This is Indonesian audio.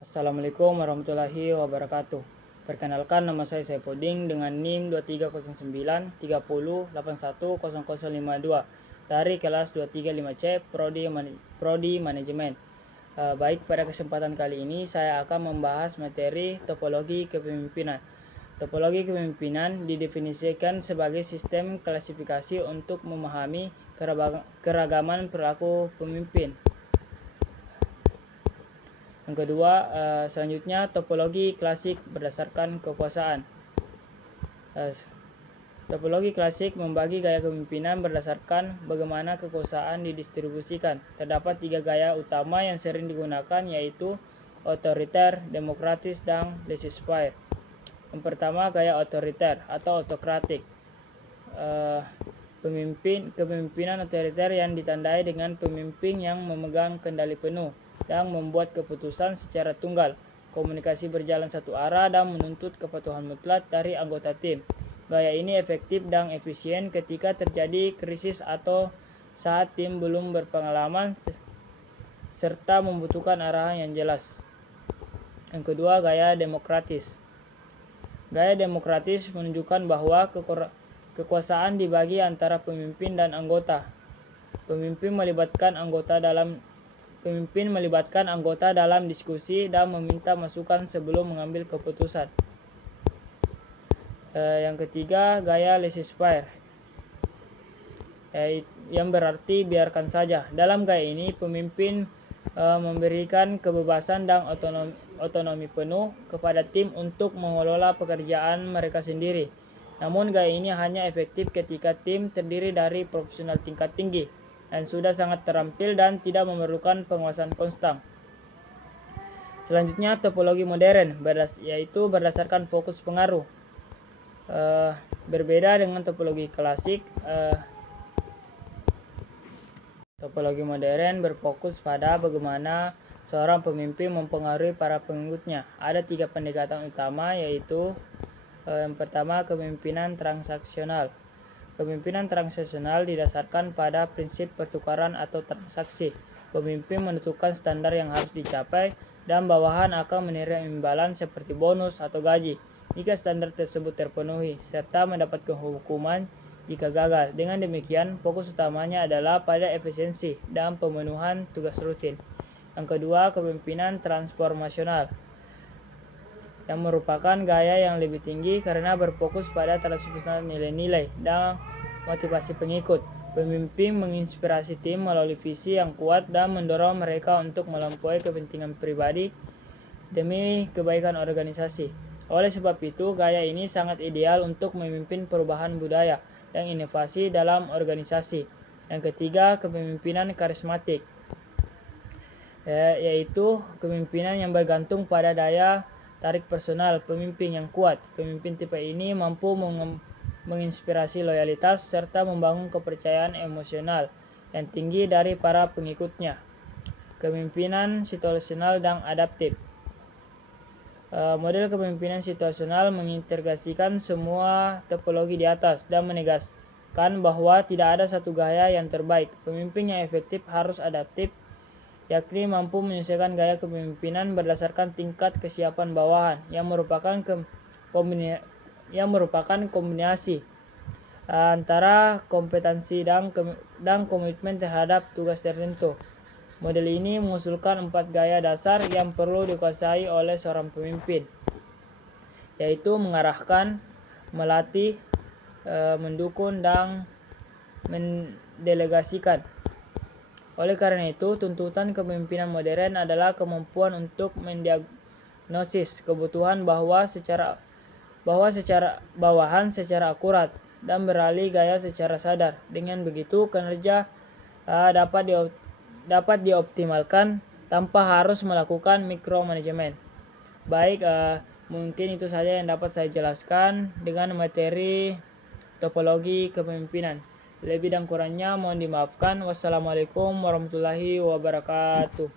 Assalamualaikum warahmatullahi wabarakatuh. Perkenalkan, nama saya Saipudin dengan NIM 230930810052 dari kelas 235C Prodi Manajemen. Baik, pada kesempatan kali ini saya akan membahas materi topologi kepemimpinan. Topologi kepemimpinan didefinisikan sebagai sistem klasifikasi untuk memahami keragaman perilaku pemimpin. Yang kedua, selanjutnya topologi klasik berdasarkan kekuasaan. Topologi klasik membagi gaya kepemimpinan berdasarkan bagaimana kekuasaan didistribusikan. Terdapat 3 gaya utama yang sering digunakan, yaitu otoriter, demokratis, dan laissez-faire. Yang pertama, gaya otoriter atau autokratik. Kepemimpinan otoriter yang ditandai dengan pemimpin yang memegang kendali penuh dan membuat keputusan secara tunggal. Komunikasi berjalan satu arah dan menuntut kepatuhan mutlak dari anggota tim. Gaya ini efektif dan efisien ketika terjadi krisis atau saat tim belum berpengalaman serta membutuhkan arahan yang jelas. Yang kedua, gaya demokratis. Gaya demokratis menunjukkan bahwa kekuasaan dibagi antara pemimpin dan anggota. Pemimpin melibatkan anggota dalam diskusi dan meminta masukan sebelum mengambil keputusan. Yang ketiga, gaya laissez-faire, yang berarti biarkan saja. Dalam gaya ini, pemimpin memberikan kebebasan dan otonomi penuh kepada tim untuk mengelola pekerjaan mereka sendiri. Namun gaya ini hanya efektif ketika tim terdiri dari profesional tingkat tinggi dan sudah sangat terampil dan tidak memerlukan penguasaan konstan. Selanjutnya, topologi modern, yaitu berdasarkan fokus pengaruh. Berbeda dengan topologi klasik, topologi modern berfokus pada bagaimana seorang pemimpin mempengaruhi para pengikutnya. Ada 3 pendekatan utama, yaitu yang pertama, kepemimpinan transaksional. Kepemimpinan transaksional didasarkan pada prinsip pertukaran atau transaksi. Pemimpin menentukan standar yang harus dicapai dan bawahan akan menerima imbalan seperti bonus atau gaji jika standar tersebut terpenuhi, serta mendapatkan hukuman jika gagal. Dengan demikian, fokus utamanya adalah pada efisiensi dan pemenuhan tugas rutin. Yang kedua, kepemimpinan transformasional, yang merupakan gaya yang lebih tinggi karena berfokus pada transformasi nilai-nilai dan motivasi pengikut. Pemimpin menginspirasi tim melalui visi yang kuat dan mendorong mereka untuk melampaui kepentingan pribadi demi kebaikan organisasi. Oleh sebab itu, gaya ini sangat ideal untuk memimpin perubahan budaya dan inovasi dalam organisasi. Yang ketiga, kepemimpinan karismatik, yaitu kepemimpinan yang bergantung pada daya tarik personal pemimpin yang kuat. Pemimpin tipe ini mampu menginspirasi loyalitas serta membangun kepercayaan emosional yang tinggi dari para pengikutnya. Kepemimpinan situasional dan adaptif. Model kepemimpinan situasional mengintegrasikan semua topologi di atas dan menegaskan bahwa tidak ada satu gaya yang terbaik. Pemimpin yang efektif harus adaptif, yakni mampu menyesuaikan gaya kepemimpinan berdasarkan tingkat kesiapan bawahan, yang merupakan kombinasi antara kompetensi dan komitmen terhadap tugas tertentu. Model ini mengusulkan 4 gaya dasar yang perlu dikuasai oleh seorang pemimpin, yaitu mengarahkan, melatih, mendukung, dan mendelegasikan. Oleh karena itu, tuntutan kepemimpinan modern adalah kemampuan untuk mendiagnosis kebutuhan bawahan secara akurat dan beralih gaya secara sadar. Dengan begitu, kinerja dapat dioptimalkan tanpa harus melakukan micromanagement. Baik, mungkin itu saja yang dapat saya jelaskan dengan materi topologi kepemimpinan. Lebih dan kurangnya mohon dimaafkan. Wassalamualaikum warahmatullahi wabarakatuh.